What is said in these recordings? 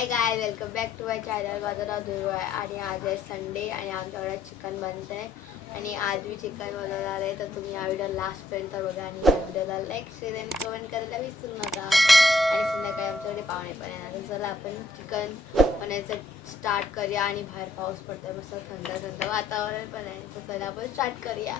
Hi guys welcome back to my channel माझं नाव ध्रुव आहे आणि आज आहे संडे आणि आमच्याकडे चिकन बनत आहे आणि आज मी चिकन बनवणार आहे तर तुम्ही या व्हिडिओ लास्टपर्यंत बघा आणि या व्हिडिओला लाईक शेअर आणि कमेंट करायला विसरू नका. आणि संध्याकाळी आमच्याकडे पाहुणे पण येणार तर चला आपण चिकन बनायचं स्टार्ट करूया आणि बाहेर पाऊस पडतोय. मस्त थंड थंड वातावरण पण आहे. तर चला आपण स्टार्ट करूया.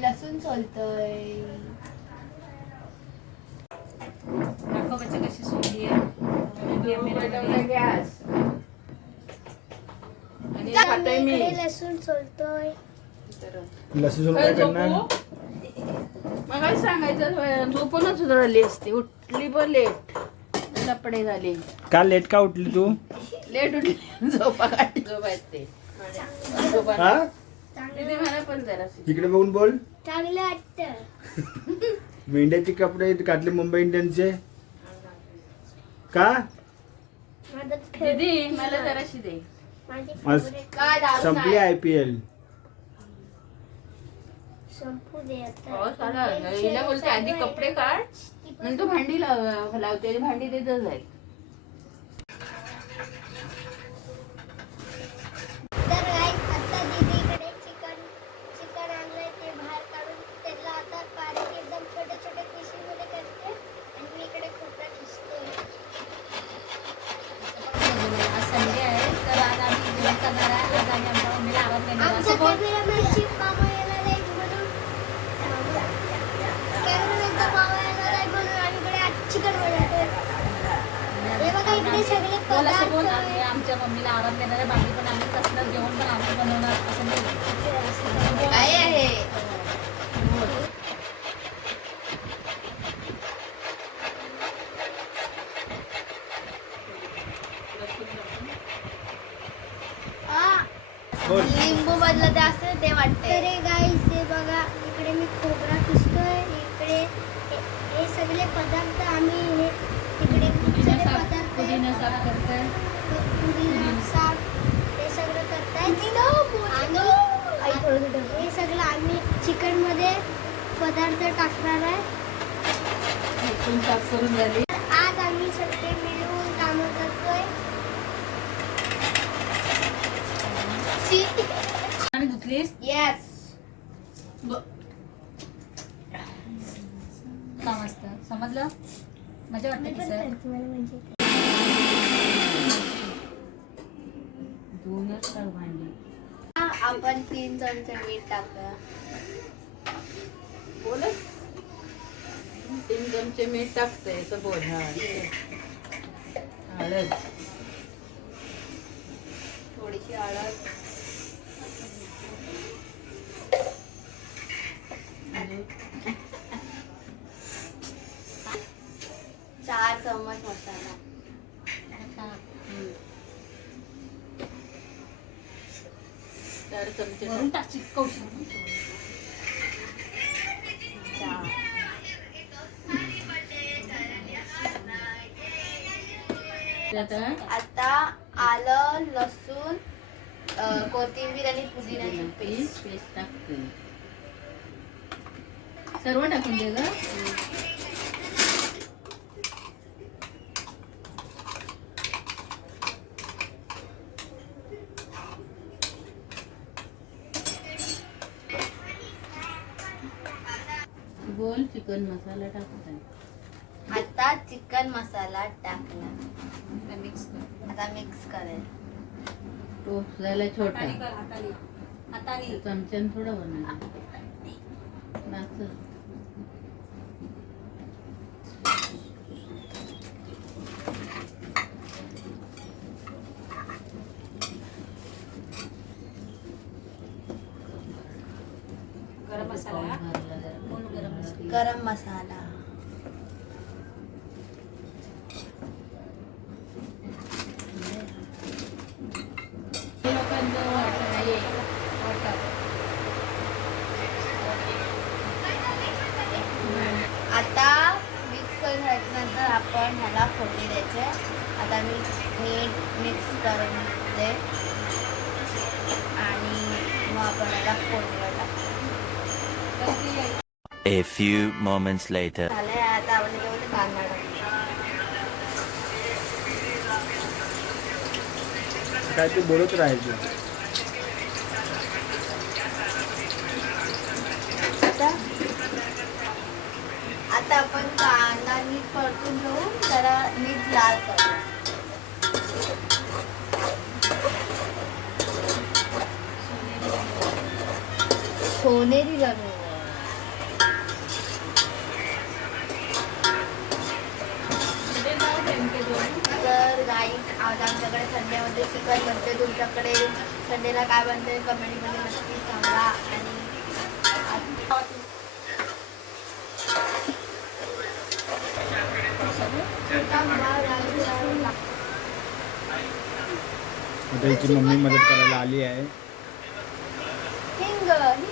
लसूण सोलतोय दाखव बच्चा कशी सोडली गॅस आणि खातोय मी लसूण सोलतोय लसूण काय करणार मग काय सांगायचं झोपूनच उधळली असते उठली ब लेट लपडे झाले का लेट का उठली तू लेट उठली झोपा काढली झोपायच ते झोपा हा तिथे मला पण जरा इकडे बघून बोल. चांगलं वाटतं. मेंढ्याचे कपडे घातले मुंबई इंडियन्सचे. का? दीदी मला जराशी दे काय दारू संपली आय पी एल. संपू दे आता. पाऊस आला हिला बोलते आधी कपडे काढ. नंतर भांडी लाव लावते. भांडी देतच जाईल तर guys, आता दीदीकडे चिकन चिकन आणलंय ते बाहेर काढून त्याला आता बारीक एकदम छोटे छोटे पिशीमध्ये करते आणि मी इकडे खोबरा खिसतोय आज संडे आहे तर आज आम्ही जेवण करणार आहे आज आम्ही आमच्या मम्मीला आराम देणार आहे. आमच्या असं बोल. कॅमेरामॅनची मामा येणार आहे म्हणून कॅमेरामॅनचा मामा येणार आहे म्हणून आम्ही इकडे आज चिकन बनवतोय हे बघा इकडे सगळे बोल असं बोल पदार्थ आम्ही आमच्या मम्मीला आराम देणार आहे बाकी पण आम्ही कसलं जेवण पण आम्ही बनवणार असं बोल. लिंबू मधलं ते असतं ते वाटतंय. अरे गाईस हे बघा इकडे मी खोबरा किसतोय इकडे हे- सगळे पदार्थ आम्ही हे इकडे खूप पुदिना सारे साफ पदार्थ पुदिना साफ करतोय. पुदिना साफ हे सगळं करताय आणि हे सगळं आम्ही चिकनमध्ये पदार्थ टाकणार आहे इथून साफ करून झाली आज आम्ही सगळे मिळून कामं करतोय आणि धुतलीस येस काम असतं समजलं मजा वाटते सर भांडी आपण तीन चमचे मीठ टाकूया. बोल. तीन चमचे मीठ टाकते असं बोल हळद थोडीशी हळद चार चमचे वरून टाक. आता आता आलं लसूण कोथिंबीर आणि पुदिन्याची पेस्ट. पेस्ट टाकते. सर्व टाकून दे ग बोल चिकन मसाला टाकत आता चिकन मसाला टाकला मिक्स कर. आता मिक्स करेल. टोप झाला छोटा. हाताने थोडं बनवलं नाच गरम मसाला भरला जरा. कोण गरम मसाला. आता मिक्स करून नंतर आपण ह्याला फोडणी द्यायचे. आता मी नीट मिक्स करून दे आणि मग आपण ह्याला फोडणीवर A few moments later. काय ते बोलत राहायचं. आता? आता आपण कांदा नीट परतून घेऊन त्याला नीट लाल करू. सोनेरी रंग. तुमच्याकडे संडेला काय बनते कमेंटमध्ये नक्की सांगा. आणि आज- आता हिची मम्मी मदत करायला आली आहे. हिंग हिंग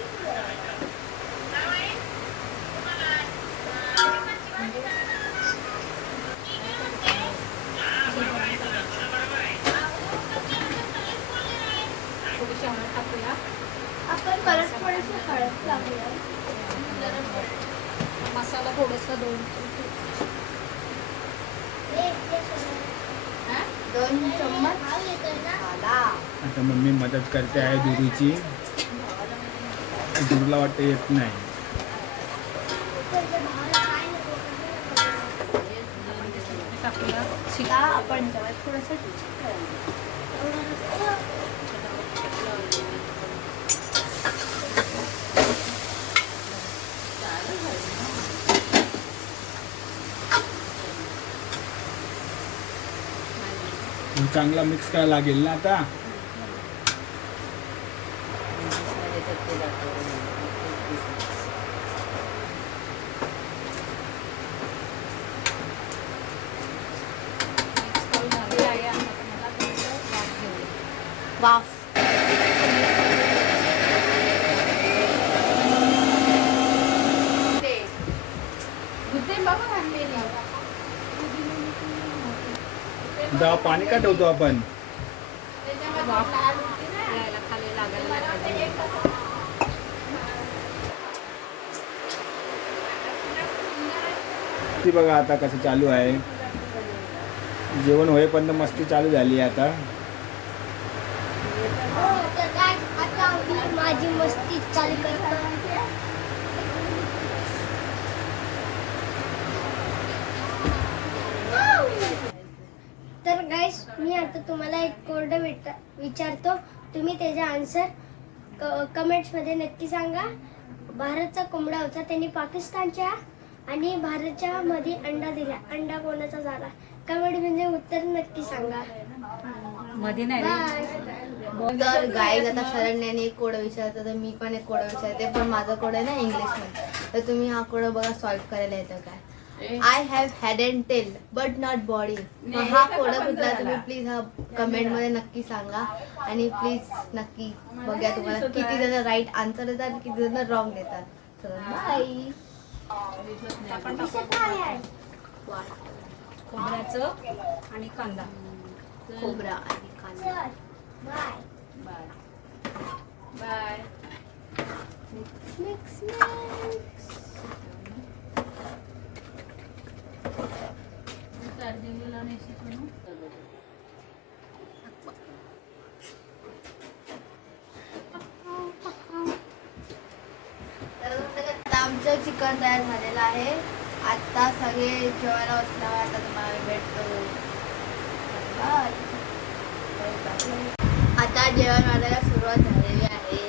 थोडीशी हळद टाकूया आपण परत थोडीशी हळद टाकूया मसाला थोडंसं दोन हा? दोन चम्मच आला आता मम्मी मदत करते आहे दुधीची दुधला वाटतं येत नाही. आपण थोडंसं चांगला मिक्स करायला लागेल ना आता? वाफ. पाणी का ठेवतो आपण? ती बघा आता कसं चालू आहे. जेवण होईपर्यंत मस्ती चालू झाली आता. हो, आता माझी मस्ती चालू करतो तर आता तुम्हाला एक कोरडं विचारतो. तुम्ही त्याचा आन्सर कमेंट्समध्ये नक्की सांगा. भारतचा कोंबडा होता त्यांनी पाकिस्तानच्या आणि भारतच्या मध्ये अंडा दिला. अंडा कोणाचा झाला? कमेंटमध्ये उत्तर नक्की सांगा. मध्ये नाही तर गाईज आता शरण्याने एक कोडं विचारतं तर मी पण एक कोडं विचारते. पण माझं कोड आहे ना इंग्लिशमध्ये तर तुम्ही हा कोडं बघा सॉल्व्ह करायला येतं काय? I have had and tell but not body हा कोडं कुठला तुम्ही प्लीज हा कमेंटमध्ये नक्की सांगा. आणि प्लीज नक्की बघा तुम्हाला किती जण राईट आन्सर देतात किती जण रॉंग देतात. तर बाय खोबऱ्याचं आणि कांदा. खोबरा आणि कांदा. बाय बाय मिक्स तर आता चिकन तयार झालेलं आहे. आता सगळे जेवायला बसल्यावर आता तुम्हाला भेटतो. आता जेवण वाढायला सुरुवात झालेली आहे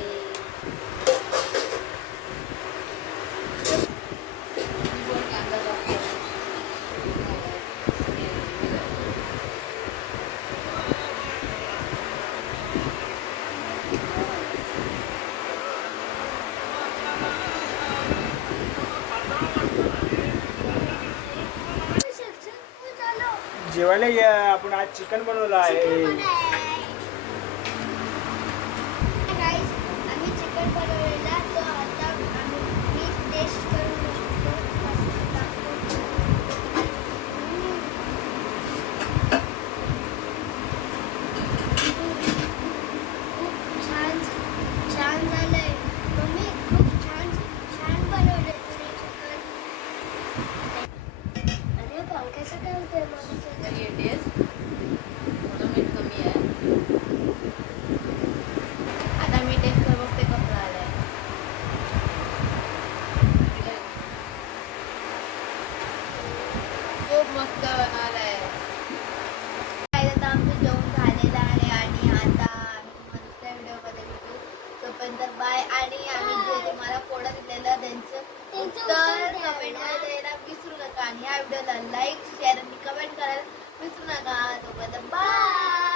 सक्सेसफुल झालो जेवायला या आपण आज चिकन बनवलं आहे. आणि या व्हिडिओला लाईक शेअर आणि कमेंट करायला विसरू नका. तोपर्यंत बाय